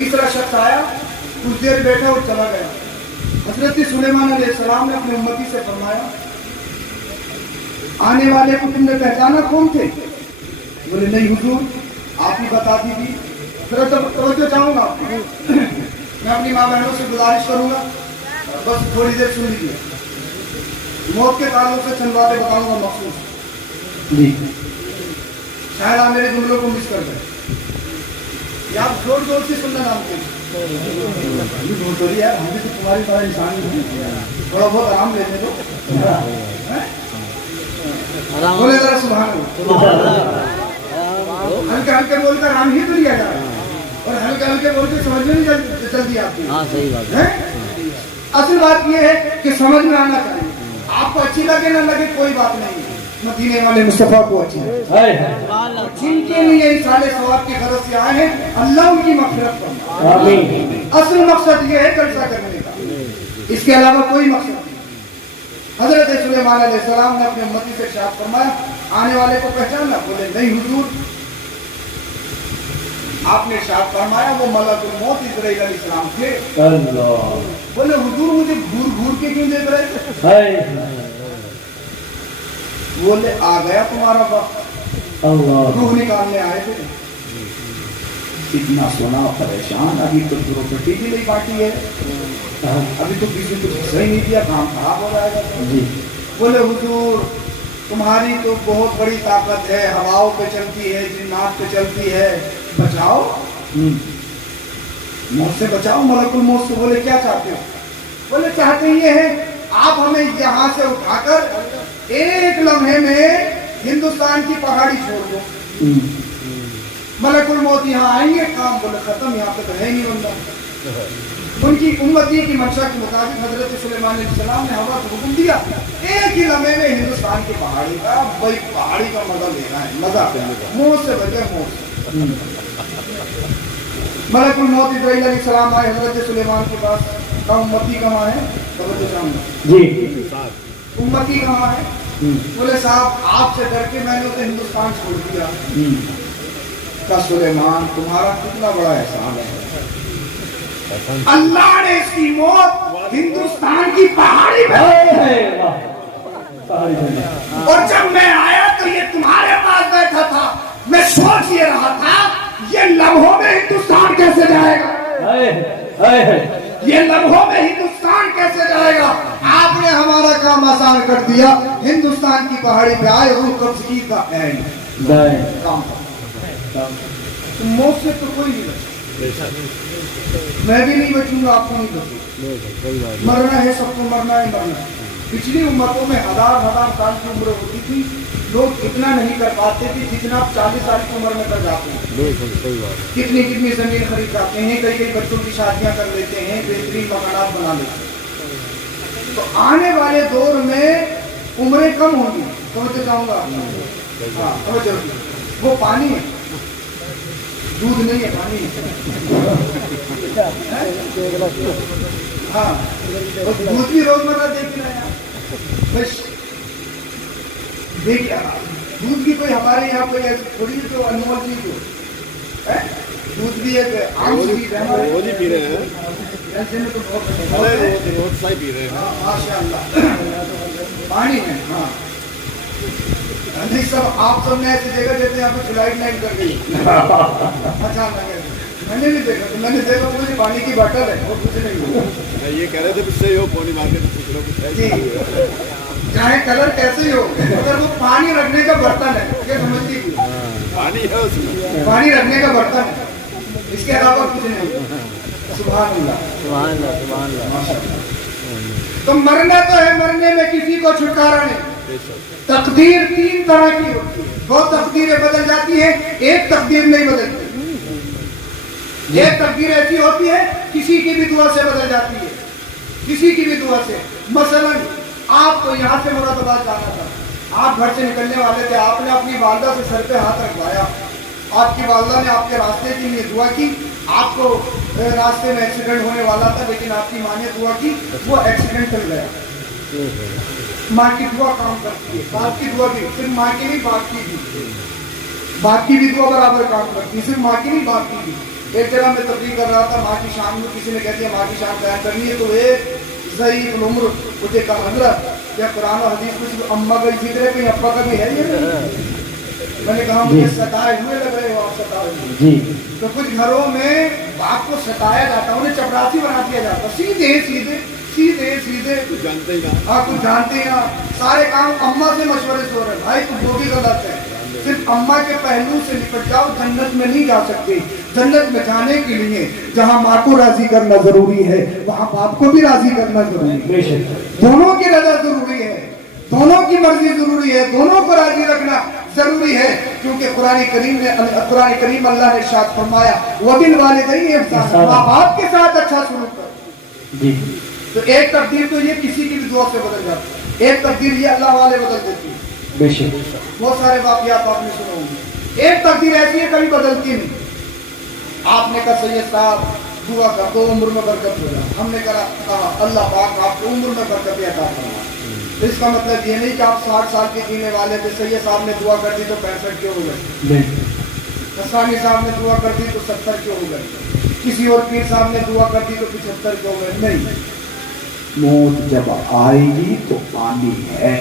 तीसरा शख्स आया, कुछ देर बैठा और चला गया। हजरत सुलेमान अलैहिस्सलाम ने अपने उम्मती से फरमाया, आने वाले को तुमने पहचाना कौन थे? बोले नहीं हुजूर, आप ही बता दीजिए। फिर तवज्जो चाहूंगा आपको। मैं अपनी माँ बहनों से गुजारिश करूंगा, बस थोड़ी देर सुन लीजिए। मौत के ताल्लुक से चंद बातें बताऊंगा मखसूस जी, शायद आप मेरे जुमलों को मिस कर गए। आप जोर जोर से सुनना नाम के यार, हम भी तो तुम्हारी तरह इंसान हैं, थोड़ा बहुत आराम लेने दो। बोले जरा सुभान अल्लाह। हल्के हल्के बोलकर आराम ही तो लिया जा रहा है, और हल्के हल्के बोल के समझ में नहीं चलती आपकी। हाँ सही बात है। असल बात ये है कि समझ में आना चाहिए। आपको अच्छी लगे ना लगे कोई बात नहीं, मदीने वाले मुस्तफा को अच्छी है। जिनके लिए साले सवाब की गरज से आए हैं, अल्लाह उनकी मग़फ़िरत फरमाए। असल मकसद ये है जलसा करने का, इसके अलावा कोई मकसद नहीं। हजरत सुलेमान अलैहिस्सलाम ने अपने उम्मती से इरशाद फरमाया, आने वाले को पहचाना? बोले नहीं हुजूर। आपने इरशाद फरमाया वो मलकुल मौत इज़राइल अलैहिस्सलाम थे। बोले हुजूर मुझे घूर घूर के क्यों देख रहे थे? बोले आ गया तुम्हारा वक्त, रूह निकालने आए थे। इतना सोना परेशान, अभी तो प्रॉपर्टी भी नहीं बांटी है, अभी तो किसी को सही नहीं दिया, काम खराब हो जाएगा जी। बोले हुजूर तुम्हारी तो बहुत बड़ी ताकत है, हवाओं पे चलती है, जिन्नात पे चलती है, बचाओ मौत से बचाओ, मलकुल मौत से। बोले क्या चाहते हो? बोले चाहते ये है आप हमें यहाँ से उठाकर एक लम्हे में हिंदुस्तान की पहाड़ी छोड़ दो, मलकुल मौत यहाँ आएंगे, काम बोले खत्म, यहाँ पे तो है नहीं बंदा। उनकी उम्मती की मंशा के मुताबिक हजरत सुलेमान अलैहिस्सलाम ने हवा को हुक्म दिया, एक ही लम्हे में हिंदुस्तान की पहाड़ी का, भाई पहाड़ी का मजा लेना है, मजा मौत से बचे, मौत से। मलकुल मौत इज़राइल अलैहिस्सलाम आए हजरत सुलेमान के पास, का उम्मती कहाँ है? जी उम्मती कहाँ है? बोले साहब आपसे डर के मैंने उसे हिंदुस्तान छोड़ दिया। का सुलेमान तुम्हारा कितना बड़ा एहसान है, अल्लाह ने इसकी मौत हिंदुस्तान की पहाड़ी पे, और जब मैं आया तो ये तुम्हारे पास बैठा था, मैं सोच ये रहा था ये लम्हों में हिंदुस्तान कैसे जाएगा, ये लम्हों में हिंदुस्तान कैसे जाएगा। आपने हमारा काम आसान कर दिया, हिंदुस्तान की पहाड़ी पे आए, रूह कब्ज की का काम। तो मौत से तो कोई नहीं बचा, मैं भी नहीं बचूंगा, आपको नहीं बचूंगा। मरना है, सबको मरना है, मरना है। पिछली उम्मतों में हजार हजार साल की उम्र होती थी, लोग इतना नहीं कर पाते थे जितना आप 40 साल की उम्र में कर जाते हैं। कितनी कितनी जमीन खरीद जाते हैं, कई कई बच्चों की शादियां कर लेते हैं, बेहतरीन मकानात बना लेते हैं। तो आने वाले दौर में उम्रें कम होंगी, समझते जाऊंगा। हाँ समझो, वो पानी है, दूध नहीं है, पानी है। हाँ दूध भी रोजमर्रा देखना है बस। देखिए दूध की कोई हमारे यहाँ कोई ऐसी थोड़ी तो अनमोल चीज हो, दूध भी एक आम चीज है, रोज ही पी रहे हैं, ऐसे में तो बहुत रोज सा ही पी रहे हैं। माशाअल्लाह पानी है। हाँ नहीं सब आप सबने ऐसी जगह जैसे यहाँ पे फ्लाइट लैंड कर गई। अच्छा मैंने भी देखा, तो मैंने देखा मुझे पानी की बॉटल है, वो कुछ नहीं। ये कह रहे थे मुझसे हो पानी मार्केट, चाहे कलर कैसे ही हो, अगर वो पानी रखने का बर्तन है, ये समझती थी पानी है उसमें, पानी रखने का बर्तन है, इसके अलावा कुछ नहीं। सुभान अल्लाह, सुभान अल्लाह, सुभान अल्लाह। तो मरना तो है, मरने में किसी को छुटकारा नहीं। तकदीर 3 तरह की होती है, 2 तकदीरें बदल जाती है, एक तकदीर नहीं बदलती। एक तकदीर ऐसी होती है किसी की भी दुआ से बदल जाती है, किसी की भी दुआ से। मसलन आपको यहाँ से मुरादाबाद जाना था, आप घर से निकलने वाले थे, आपने अपनी वालदा से सर पे हाथ रखवाया, आपकी वालदा ने आपके रास्ते के लिए दुआ की, आपको रास्ते में एक्सीडेंट होने वाला था, लेकिन आपकी माँ ने दुआ की, वो एक्सीडेंट चल गया। माँ की दुआ काम करती है, बाप की दुआ भी, सिर्फ माँ की नहीं बाप की भी, बाप की भी दुआ बराबर काम करती है, सिर्फ माँ की नहीं बाप की भी। ایک جگہ میں تبلیغ کر رہا تھا، ماں کی شام میں کسی نے کہہ دیا ماں کی شام بیان کرنی ہے، تو ایک ضعیف العمر مجھے کہا حضرت کیا قرآن و حدیث کچھ اماں کا ذکر ہے، کہیں ابا کا بھی ہے یہ نہیں؟ میں نے کہا مجھے ستائے ہوئے لگ رہے ہو آپ، ستائے ہوئے جی۔ تو کچھ گھروں میں باپ کو ستایا جاتا، انہیں چپراسی بنا دیا جاتا، سیدھے سیدھے سیدھے سیدھے جانتے ہی آپ کچھ جانتے ہیں، سارے کام اماں سے مشورے سے ہو رہے ہیں۔ بھائی تو وہ بھی غلط ہے، صرف اماں کے پہلو سے نپٹ جاؤ، جنت میں نہیں جا سکتے۔ جنت میں جانے کے لیے جہاں ماں کو راضی کرنا ضروری ہے، وہاں باپ کو بھی راضی کرنا ضروری ہے، دونوں کی رضا ضروری ہے، دونوں کی مرضی ضروری ہے، دونوں کو راضی رکھنا ضروری ہے، کیونکہ قرآن کریم اللہ نے ارشاد فرمایا وَبِالْوَالِدَيْنِ إِحْسَانًا، ماں باپ کے ساتھ اچھا سلوک کرو جی۔ تو ایک تقدیر تو یہ کسی کی بھی دعا سے بدل جاتی ہے، ایک تقدیر یہ اللہ والے بدل دیتی ہے، بے شک بہت سارے واقعات آپ نے سنے ہوں گے۔ ایک تقدیر ایسی ہے کبھی بدلتی نہیں۔ آپ نے کہا سید صاحب دعا کر دو عمر میں برکت ہو جائے، ہم نے کہا اللہ پاک آپ کو عمر میں برکت عطا فرمائے۔ تو اس کا مطلب یہ نہیں کہ آپ 60 سال کے جینے والے تھے، سید صاحب نے دعا کر دی تو 65 کیوں ہو گئے، حسانی صاحب نے دعا کر دی تو 70 کیوں ہو گئے، کسی اور پیر صاحب نے دعا کر دی تو 75 کیوں ہو گئے؟ نہیں، موت جب آئے گی تو آنی ہے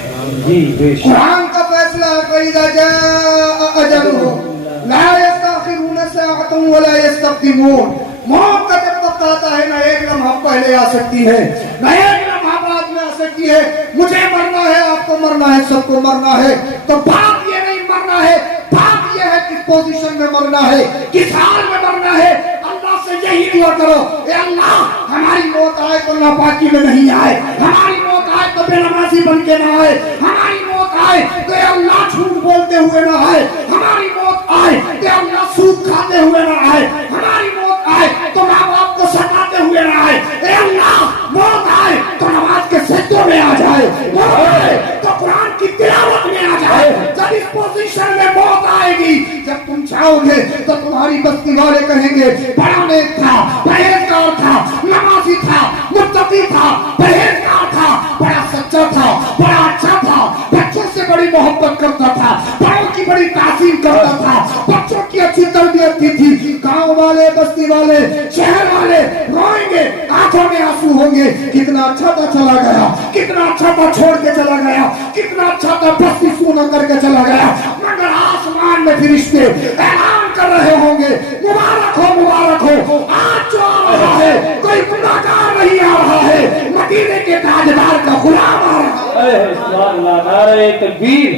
جی۔ قرآن کا فیصلہ ہے فَإِذَا جَاءَ أَجَلُهُمْ لَا يَسْتَأْخِرُونَ سَاعَةً وَلَا يَسْتَقْدِمُونَ۔ موت کا جب وقت آتا ہے نہ ایک لمحہ پہلے آ سکتی ہے نہ ایک لمحہ بعد میں آ سکتی ہے۔ مجھے مرنا ہے، آپ کو مرنا ہے، سب کو مرنا ہے، تو بات یہ نہیں مرنا ہے، بات یہ ہے کس پوزیشن میں مرنا ہے، کس حال میں مرنا ہے۔ اللہ سے یہی دعا کرو، اے اللہ ہماری موت آئے تو ناپاکی میں نہیں آئے، ہماری موت آئے تو بے نمازی بن کے نہ آئے، ہماری موت آئے تو اے اللہ جھوٹ بولتے ہوئے نہ آئے، ہماری موت آئے تو اے اللہ سود کھاتے ہوئے نہ آئے، ہماری موت آئے تو ماں باپ کو ستاتے ہوئے نہ آئے، اے اللہ موت آئے تو نماز کے سجدوں میں آ جائے، موت آئے تو قرآن کی تلاوت میں آ جائے۔ جب اس پوزیشن میں موت آئے گی، جب تم جاؤ گے تو تمہاری بستی والے کہیں گے بڑا نیک تھا، پرہیزگار تھا، نمازی تھا، متقی تھا، پرہیزگار تھا، بڑا سچا تھا، بڑا اچھا تھا، بچوں سے بڑی محبت کرتا تھا، بڑوں کی بڑی تعظیم کرتا تھا، بچوں کی اچھی تربیت کی تھی۔ گاؤں والے، بستی والے، شہر والے روئیں گے، آنکھوں میں آنسو ہوں گے، کتنا اچھا تھا چلا گیا، کتنا اچھا تھا چھوڑ کے چلا گیا، کتنا اچھا تھا بستی سونا کر کے چلا گیا۔ مگر آسمان میں فرشتے اعلان کر رہے ہوں گے مبارک ہو، مبارک ہو، آج جو آ رہا ہے کوئی گناہگار نہیں آ رہا ہے، مدینے کے تاجدار کا غلام آ رہا ہے۔ سبحان اللہ، نعرہ تکبیر،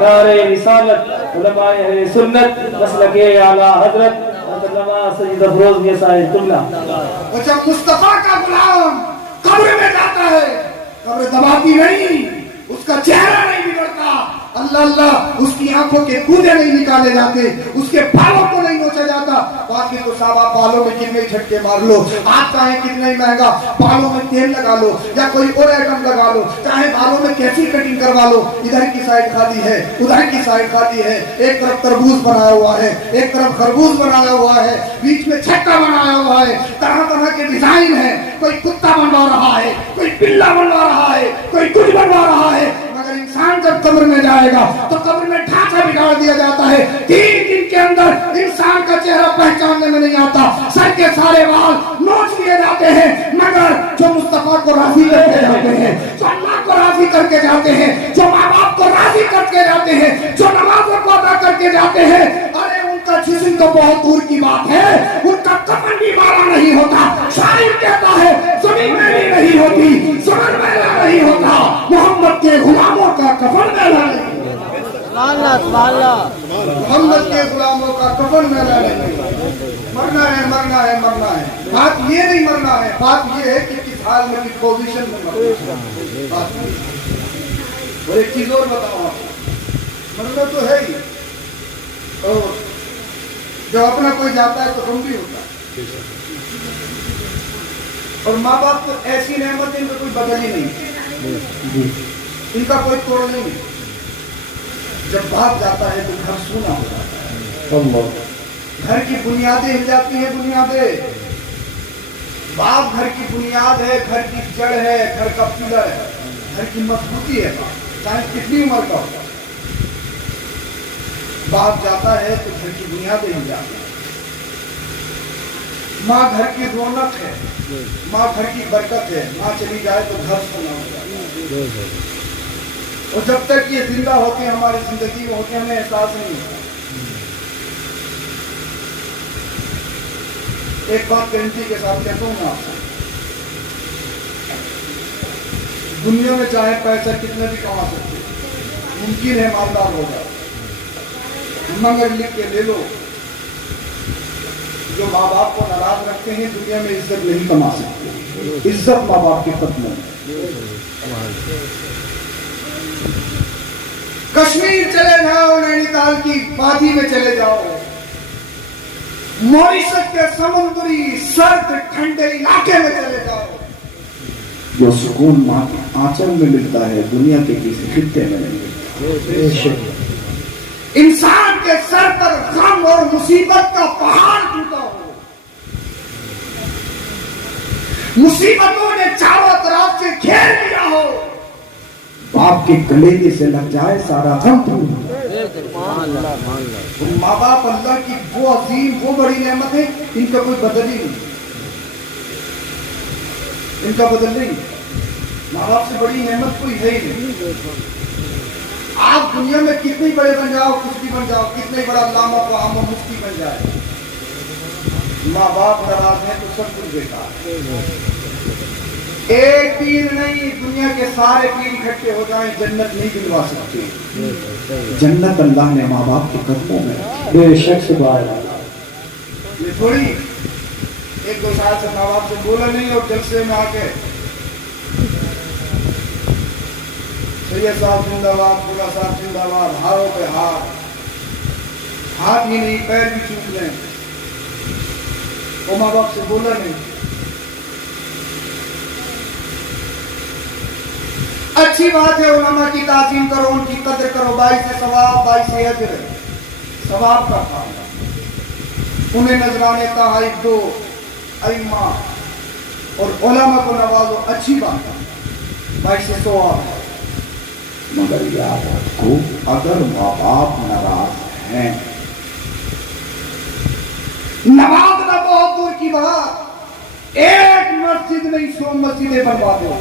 نعرہ رسالت، علماء اہل سنت، مسلک اعلیٰ حضرت علامہ سید افروز کے صاحب قبلہ۔ اور جب مصطفیٰ کا غلام قبر میں جاتا ہے، قبر دباتی نہیں، اس کا چہرہ نہیں بگڑتا، اللہ اللہ اس کی آنکھوں کے کودے نہیں نکالے جاتے، اس کے بالوں کو نہیں نوچا جاتا۔ باقی تو صاحب آپ بالوں میں کتنے جھٹکے مار لو، آپ چاہیں کتنا ہی مہنگا بالوں میں تیل لگا لو یا کوئی اور آئٹم لگا لو، چاہے بالوں میں کیسی کٹنگ کروا لو، ادھر کی سائڈ خالی ہے، ادھر کی سائڈ خالی ہے، ایک طرف تربوز بنایا ہوا ہے، ایک طرف خربوز بنایا ہوا ہے، بیچ میں چھکا بنایا ہوا ہے، طرح طرح کے ڈیزائن ہے، کوئی کتا بنوا رہا ہے، کوئی بلا بنوا رہا ہے، کوئی کچھ بنوا رہا ہے۔ مگر انسان جب قبر میں جائے گا تو قبر میں ڈھانچہ بگاڑ دیا جاتا ہے، 3 دن کے اندر انسان کا چہرہ پہچاننے میں نہیں آتا، سر کے سارے بال نوچ لیے جاتے ہیں۔ مگر جو مصطفیٰ کو راضی کر کے جاتے ہیں، جو اللہ کو راضی کر کے جاتے ہیں، جو ماں باپ کو راضی کر کے جاتے ہیں، جو نمازوں کو ادا کر کے جاتے ہیں، ارے ان کا جسم تو بہت دور کی بات ہے، ان کا کفن بھی بالا نہیں ہوتا۔ شاعر کہتا ہے زمین میلی نہیں ہوتی، زمین میلا نہیں ہوتا، محمد کے غلاموں کا کفن میلا نہیں، محمد کے غلاموں کا کفن میلا نہیں۔ مرنا ہے، مرنا ہے، مرنا ہے، بات یہ نہیں مرنا ہے، بات یہ ہے کہ کس حال میں، کس پوزیشن میں مرنا ہے۔ اور ایک چیز اور بتاؤں آپ کو، مرنا تو ہے ہی، اور جب اپنا کوئی جاتا ہے تو غم بھی ہوتا ہے، اور ماں باپ تو ایسی نعمت ہے ان کا کوئی بدل ہی نہیں، ان کا کوئی توڑ نہیں۔ جب باپ جاتا ہے تو گھر سونا ہو جاتا ہے، گھر کی بنیادیں ہل جاتی ہیں، بنیادیں۔ باپ گھر کی بنیاد ہے، گھر کی جڑ ہے، گھر کا پلر ہے، گھر کی مضبوطی ہے، چاہے کتنی عمر کا ہو۔ باپ جاتا ہے تو گھر کی بنیادیں ہل جاتی ہیں۔ माँ घर की रौनक है, माँ घर की बरकत है। माँ चली जाए तो घर सुना हो जाए। और जब तक ये जिंदा होते हैं, हमारी जिंदगी में होते, हमें एहसास नहीं होता। एक बात गारंटी के साथ कहता हूँ मैं आपसे, दुनिया में चाहे पैसा कितने भी कमा सकते, मुमकिन है मालदार हो जाए, मगर लिख के ले लो, जो माँ बाप को नाराज रखते हैं दुनिया में इज्जत नहीं कमा सकते। इज्जत माँ बाप के कदमों में। कश्मीर चले जाओ, नैनीताल की वादी में चले जाओ, मॉरिशस के समुद्री सर्द ठंडे इलाके में चले जाओ, जो सुकून माँ के आंचल में मिलता है दुनिया के किसी खित्ते में नहीं मिलता। इंसान के सर पर गम और मुसीबत का पहाड़ टूटा हो, मुसीबतों ने चारों तरफ से घेर लिया हो, बाप के कलेजे से लग जाए सारा गम टूट। माँ बाप अल्लाह की वो अजीम, वो बड़ी नेमत है, इनका कोई बदल ही नहीं, इनका बदल नहीं। माँ बाप से बड़ी नेमत कोई है ही नहीं। आप दुनिया में कितने बड़े बन जाओ, कुछ भी बन जाओ, कितने बड़ा लामा को आम मुफ्ती बन जाए, माँ बाप नाराज है तो सब कुछ बेकार। एक पीर नहीं, दुनिया के सारे पीर इकट्ठे हो जाएं, जन्नत नहीं दिलवा सकते। जन्नत अल्लाह ने माँ बाप के कदमों में। बेशक से बात ये थोड़ी एक दो साल से माँ बाप से बोला नहीं और जलसे में आके सैयद साहब जिंदाबाद, पूरा साहब जिंदाबाद, हारों पे हाथ ही नहीं पैर भी चूक लें, वो माँ बाप से बोला नहीं। अच्छी बात है, उलमा की ताज़ीम करो, उनकी कदर करो, 22 सवाब 22 अजर, सवाब का काम। उन्हें नजराने तारीफ दो, अइम्मा और उलमा को नवाजो, अच्छी बात है, 22 सवाब है। मगर याद रखो, अगर माँ बाप नाराज हैं, नवाजना बहुत दूर की बात, एक मस्जिद नहीं 100 मस्जिदें बनवा दो,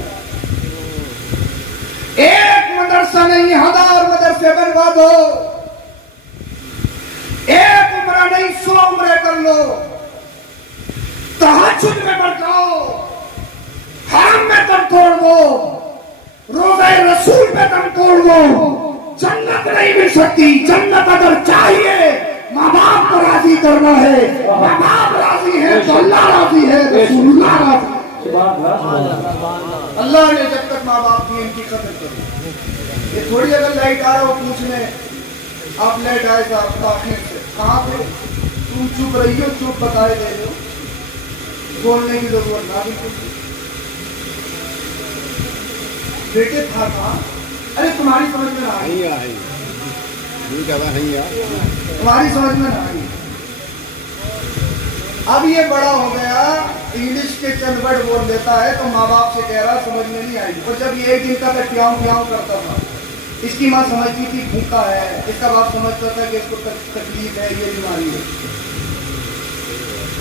एक मदरसा नहीं 1000 मदरसे बनवा दो, एक उम्रा नहीं 100 उम्रे कर लो, तहज्जुद में बढ़ जाओ, हरम में दम तोड़ दो, रोज़े रसूल पे दम तोड़ दो, जन्नत नहीं मिल सकती। जन्नत अगर चाहिए, माँ बाप को राजी करना है, माँ बाप राजी है तो अल्लाह राजी है, रसूलुल्लाह राजी। अल्लाह ने जब तक माँ बाप की इनकी कदर करो। ये थोड़ी अगर लाइट आ रहा हो पूछने, आप लाइट आए साहब आखिर से कहाँ पे, तुम चुप रही हो, चुप बताए दे रहे हो, बोलने की जरूरत ना भी। बेटे था कहाँ? अरे तुम्हारी समझ में ना आई, तुम्हारी समझ में ना आई। अब ये बड़ा हो गया, इंग्लिश के चंद वर्ड बोल देता है तो माँ बाप से कह रहा समझ में नहीं आई। और जब ये एक दिन का प्याऊ प्याऊ करता था, इसकी माँ समझती थी भूखा है, इसका बाप समझता था कि इसको तकलीफ है, ये बीमारी है।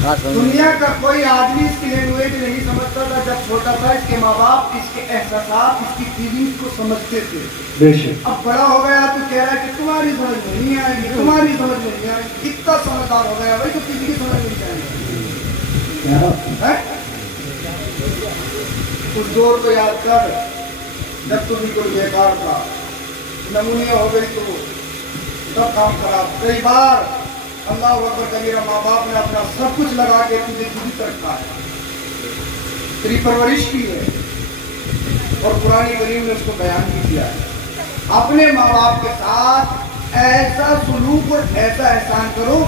दुनिया का कोई आदमी इसकी लैंग्वेज नहीं समझता था जब छोटा था। इसके माँ बाप इसके एहसास, इसकी फीलिंग्स को समझते थे। अब बड़ा हो गया तो कह रहा है कि तुम्हारी समझ में नहीं आएगी, तुम्हारी समझ में नहीं आएगी। इतना समझदार हो गया भाई तो किसी की समझ नहीं आएगी। उस दौर को याद कर जब तू बिल्कुल बेकार था, नमूने हो गई तो सब काम खराब। कई बार अल्लाह अकबर कबीरा, माँ बाप ने अपना सब कुछ लगा के तुझे जीवित रखा है, तेरी परवरिश की है, और कुरान करीम ने उसको बयान भी किया है। अपने माँ बाप के साथ ऐसा सुलूक और ऐसा एहसान करो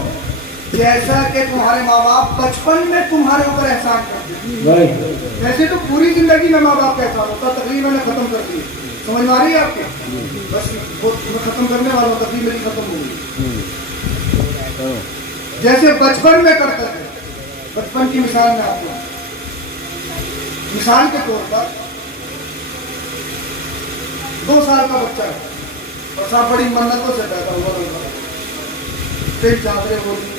जैसा कि तुम्हारे माँ बाप बचपन में तुम्हारे ऊपर एहसान करते। वैसे तो पूरी जिंदगी में माँ बाप का एहसान होता, तकरीर मैंने खत्म कर दी। समझ में आ रही है आपके? बस वो खत्म करने वाला तकरीर मेरी खत्म हो गई। जैसे बचपन में करते थे, बचपन की मिसाल में आपको, मिसाल के तौर पर 2 साल का बच्चा है और साहब बड़ी मन्नतों से पैदा हुआ, फिर चादरें बोली,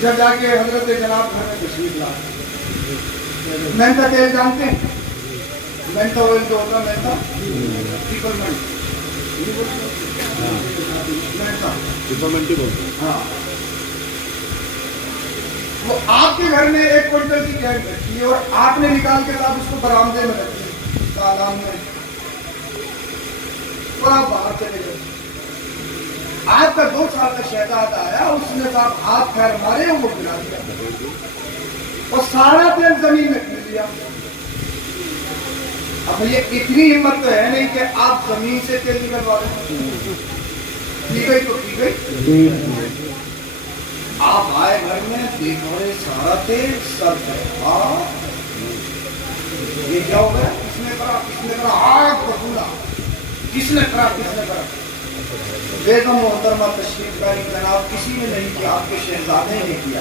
جب جا کے حضرت جناب گھر میں تشریف لائے، مہنتا تیل جانتے ہیں؟ مہنتا آئل جو ہوتا ہے، مہنتا ہاں، وہ آپ کے گھر میں 1 کوئنٹل کی کیٹ رکھی ہے اور آپ نے نکال کے ساتھ اس کو برآمدے میں رکھی سالان میں، اور آپ باہر چلے گئے. آپ کا 2 سال کا شہزاد آیا، اس نے صاحب ہاتھ پیر مارے، وہ گرا دیا اور سارا تیل زمین میں گر لیا. اب یہ اتنی ہمت تو ہے نہیں کہ آپ زمین سے تیل نکلوا دیں. ٹھیک ہے تو ٹھیک ہے. آپ آئے گھر میں، دیکھو سارا تیل سب ہے. یہ کیا ہو گیا؟ کس نے کرا؟ کس نے کرا؟ آگ ببولا. کس نے کرا؟ کس نے کرا؟ بیگم محترمہ تشریف لائیں جناب، کسی نے نہیں کیا، آپ کے شہزادے نے کیا.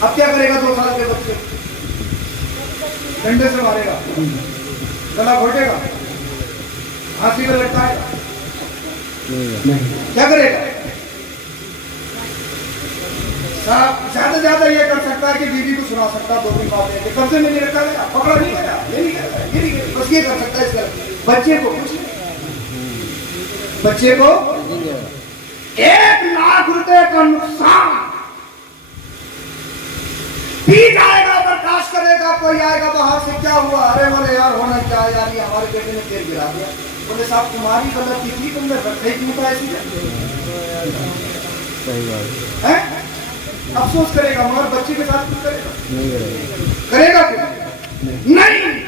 اب کیا کرے گا 2 سال کے بچے؟ ڈنڈے سے مارے گا، گلا گھوٹے گا، ہانسی میں لٹکائے گا، کیا کرے گا؟ زیادہ سے زیادہ یہ کر سکتا ہے کہ بیوی کو سنا سکتا 2 باتیں کہ قبضے میں نہیں رکھا گیا، پکڑا نہیں گیا، یہ نہیں کرتا، یہ نہیں کرتا، بس یہ کر سکتا ہے. اس کا بچے کو کچھ نہیں. بچے کو 1 لاکھ روپے کا نقصان پی جائے گا، برداشت کرے گا. کوئی آئے گا باہر سے، کیا ہوا؟ ارے بولے یار ہونا کیا یار، یہ ہمارے بیٹے نے تیل گرا دیا. بولے صاحب تمہاری غلطی تھی، تم نے رکھے کیوں تھا ایسی؟ افسوس کرے گا، مگر بچے کے ساتھ کچھ کرے گا؟ کرے گا کچھ نہیں.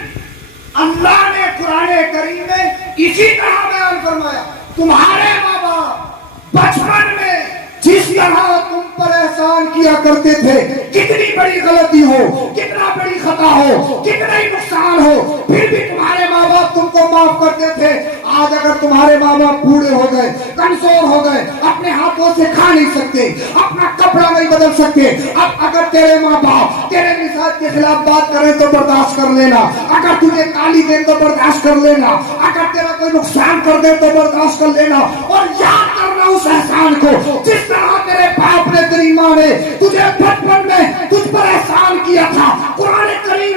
اللہ نے قرآن کریم میں اسی طرح بیان فرمایا، تمہارے ماں باپ بچپن میں جس طرح تم پر احسان کیا کرتے تھے، کتنی بڑی غلطی ہو، کتنا بڑی خطا ہو، کتنا ہی نقصان ہو، پھر بھی تمہارے ماں باپ تم کو معاف کرتے تھے. آج اگر تمہارے ماں باپ بوڑھے ہو گئے، کمزور ہو گئے، اپنے ہاتھوں سے کھا نہیں سکتے، اپنا کپڑا نہیں بدل سکتے، اب اگر تیرے ماں باپ تیرے مزاج کے خلاف بات کریں تو برداشت کر لینا. اگر تجھے گالی دیں تو برداشت کر لینا. اگر تیرا کوئی نقصان کر دے تو برداشت کر لینا. اور یاد کرنا اس احسان کو جس طرح تیرے باپ نے، تیری ماں نے تجھے بچپن میں تجھ پر احسان کیا تھا. قرآن کریم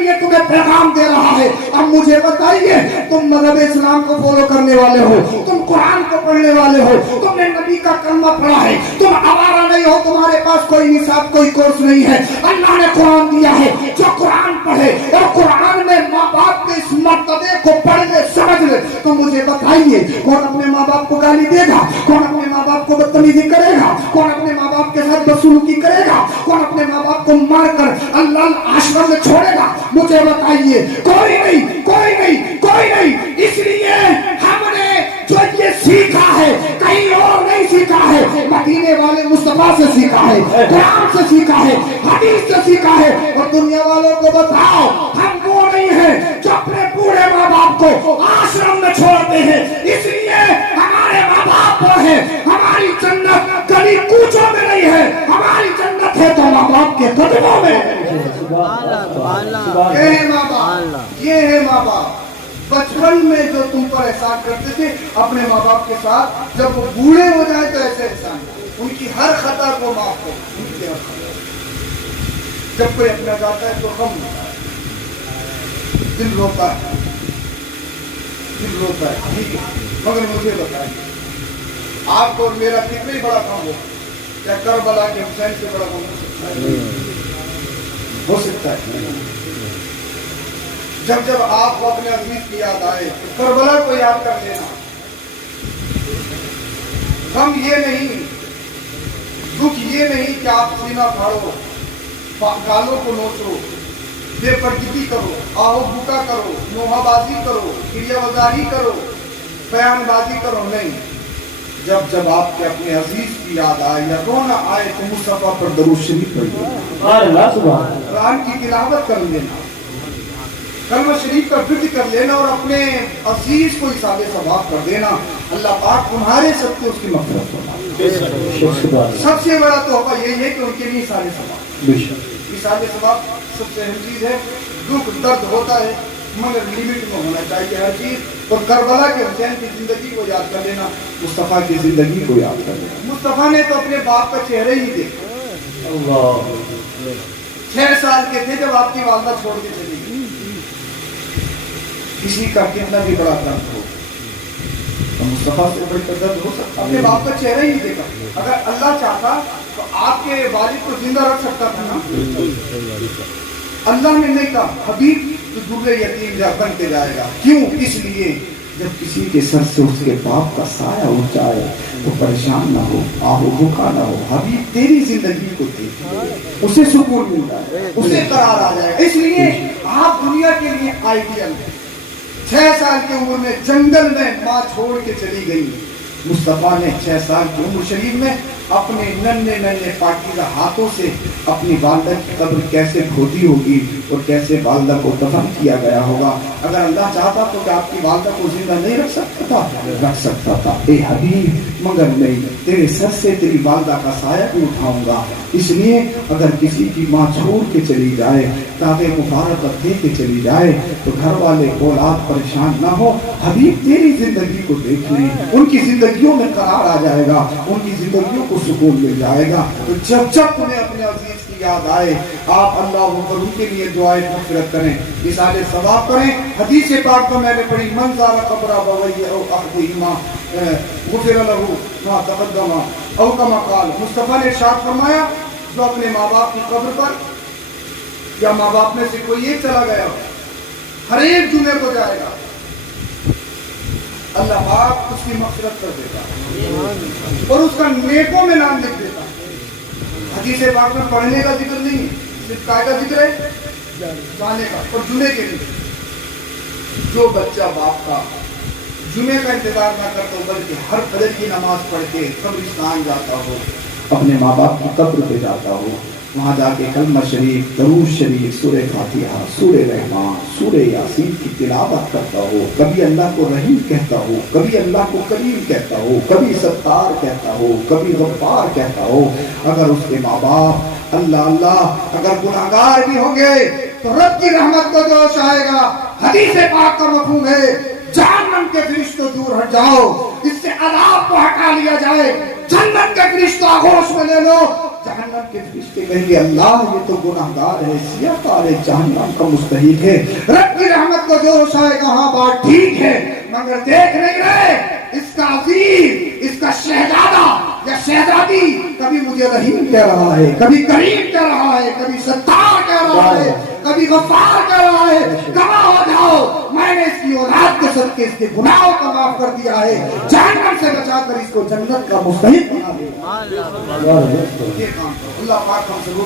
یہ تمہیں پیغام دے رہا ہے. اب مجھے بتائیے، تم مذہب اسلام کو فالو کرنے والے ہو، تم قرآن کو پڑھنے والے ہو، تم نے نبی کا کلمہ پڑھا ہے، تم آوارہ نہیں ہو، تمہارے پاس کوئی نصاب کوئی کورس نہیں ہے. اللہ نے قرآن دیا ہے، جو قرآن پڑھے اور قرآن میں ماں باپ کے اس مرتبے کو پڑھ لے، سمجھ لے. تو مجھے بتائیے، کون اپنے ماں باپ کو گالی دے گا؟ کون اپنے ماں باپ کو بدتمیزی کرے گا؟ کون اپنے ماں باپ کے ساتھ بدسلوکی کرے گا؟ کون اپنے ماں باپ کو مار کر اللہ آشرم میں چھوڑے گا؟ مجھے بتائیے، کوئی نہیں، کوئی نہیں، کوئی نہیں. اس لیے ہم نے جو یہ سیکھا ہے کہیں اور نہیں سیکھا ہے، مدینے والے مصطفیٰ سے سیکھا ہے، قرآن سے سیکھا ہے، حدیث سے سیکھا ہے. اور دنیا والوں کو بتاؤ، ہم وہ نہیں ہیں جو اپنے بوڑھے ماں باپ کو آشرم میں چھوڑتے ہیں. اس لیے ہمارے ماں باپ وہ ہیں. ہماری جنت گلی کوچوں میں نہیں ہے، ہماری جنت ہے تو ماں باپ کے قدموں میں. یہ ہے ماں باپ. بچپن میں جو تم پر احسان کرتے تھے اپنے ماں باپ کے ساتھ، جب وہ بوڑھے ہو جائیں تو ایسے احسان ان کی ہر خطا کو معاف کرو. ان کی ہر خطا جب کوئی اپنا جاتا ہے تو غم ہوتا ہے، دل روتا ہے، دل روتا ہے. ٹھیک ہے، مگر مجھے بتائیں، آپ کو میرا کتنا ہی بڑا کام ہو، کیا کربلا کے حسین سے بڑا کام ہو سکتا ہے؟ جب جب آپ کو اپنے عزیز کی یاد آئے کربلا کو یاد کر لینا. غم یہ نہیں، دکھ یہ نہیں کہ آپ سینہ پھاڑو، گالوں کو نوچو، بے پردگی کرو، آہو بھوکا کرو، نوحہ بازی کرو، کریا وزاری کرو، بیان بازی کرو. نہیں، جب جب آپ کے اپنے عزیز کی یاد آئے یا رونا آئے تو مصطفیٰ پر درود شریف پڑھو، قرآن کی تلاوت کر لینا، کلمہ شریف کا ذکر کر لینا اور اپنے عزیز کو اصحاب ثواب کر دینا. اللہ پاک تمہارے سب کو اس کی مغفرت فرمائے. سب سے بڑا تحفہ یہی ہے کہ ان کے لیے اصحاب ثواب. اصحاب ثواب سب سے اہم چیز ہے. دکھ درد ہوتا ہے، मगर लिमिट में होना चाहिए हर चीज। और करबला के हुसैन की जिंदगी को याद कर लेना, मुस्तफा की जिंदगी को याद कर लेना। मुस्तफा ने तो अपने बाप का चेहरा ही देखा। 6 साल के थे जब आपकी वालदा छोड़ के चली गई। किसी का कितना भी बड़ा दर्द हो तो मुस्तफा से बड़ी दर्द हो सकता, अपने बाप का चेहरा ही देखा। अगर अल्लाह चाहता तो आपके वालिद को जिंदा रख सकता था ना। अल्लाह ने नहीं कहा हबीब तो दुर्रे यतीम बन के जाएगा। क्यों? इसलिए जब किसी के सर से उसके बाप का साया उठ जाए तो परेशान ना हो, आहो भूखा ना हो। हबीब तेरी जिंदगी को देख, उसे सुकून मिलता है, उसे करार आ जाएगा। इसलिए आप दुनिया के लिए आइडियल हैं। 6 साल की उम्र में जंगल में माँ छोड़ के चली गई। मुस्तफा ने 6 साल की उम्र शरीफ में अपने नन्हे नन्हे पाकीज़ा हाथों से अपनी वालदा की कब्र कैसे खोदी होगी और कैसे वालदा को दफन किया गया होगा। अगर अल्लाह चाहता तो क्या आपकी वालदा को जिंदा नहीं रख सकता था? रख सकता था। ए हबीब, मगर नहीं, तेरे सर से तेरी वालदा का साया भी उठाऊंगा। इसलिए अगर किसी की माँ छोड़ के चली जाए, ताकि मुबारकत दे के चली जाए, तो घर वाले औलाद परेशान ना हो। हबीब तेरी जिंदगी को देख लें, उनकी जिंदगियों में करार आ जाएगा, उनकी जिंदगियों को सुकून मिल जाएगा। तो जब जब तुम्हें अपने अजीज की याद आए, आप अल्लाह पर उनके लिए दुआए मग़फ़िरत करें, इसाले सवाब करें। हदीस पाक तो मैंने पढ़ी, मन ज़ारा क़ब्र अबवैहि औ अहदिहिमा गुफ़िर लहू मा तक़द्दम औ कमा क़ाल। मुस्तफ़ा ने इरशाद फरमाया, जो अपने माँ बाप की कब्र पर या माँ बाप में से कोई एक चला गया, हर एक जुमे को जाएगा, अल्लाह पाक उसकी मग़फ़िरत कर देता और उसका नेकों में नाम लिख देता। हदीस पाक में पढ़ने का जिक्र नहीं है, सिर्फ काय का जिक्र है, जाने का और जुमे के लिए। जो बच्चा बाप का जुमे का इंतजार ना करता हो, बल्कि हर फजर की नमाज पढ़ के कब्रिस्तान जाता हो, अपने माँ बाप की कब्र पे जाता हो, वहाँ जाके कलमा शरीफ, दरूद शरीफ, सूरह फातिहा, सूरह रहमान, सूरह यासीन की तिलावत करता हो, कभी अल्लाह को रहीम कहता हो, कभी अल्लाह को करीम कहता हो, कभी सत्तार कहता हो, कभी गफ्फार कहता हो। अगर उसके माँ बाप अल्लाह अल्लाह अगर गुनाहगार भी होंगे तो रब की रहमत को जोश आएगा। हदीस पाक का मफ़हूम है, जहन्नम के फरिश्तों दूर हट जाओ, इससे अज़ाब को हटा लिया जाए। जन्नत के फरिश्तों आगोश में ले लो। जहन्नम के फरिश्ते कहेंगे अल्लाह ये तो गुनाहगार है, सियाकार है, जहन्नम का मुस्तहिक है। रब की रहमत को जोश आएगा। हाँ बात ठीक है, मगर देख नहीं रहे इसका अजीज, इसका शहजादा या शहजादी कभी मुझे रहीम कह रहा है, कभी करीम कह रहा है, कभी सत्तार कह रहा है, कभी गफ्फार कह रहा है। गवाह हो जाओ, मैंने इसकी औलाद के सदके इसके गुनाहों को माफ कर दिया है, जहन्नम से बचाकर इसको जन्नत का मुस्तहिक बना दिया। ये काम अल्लाह पाक हम सबको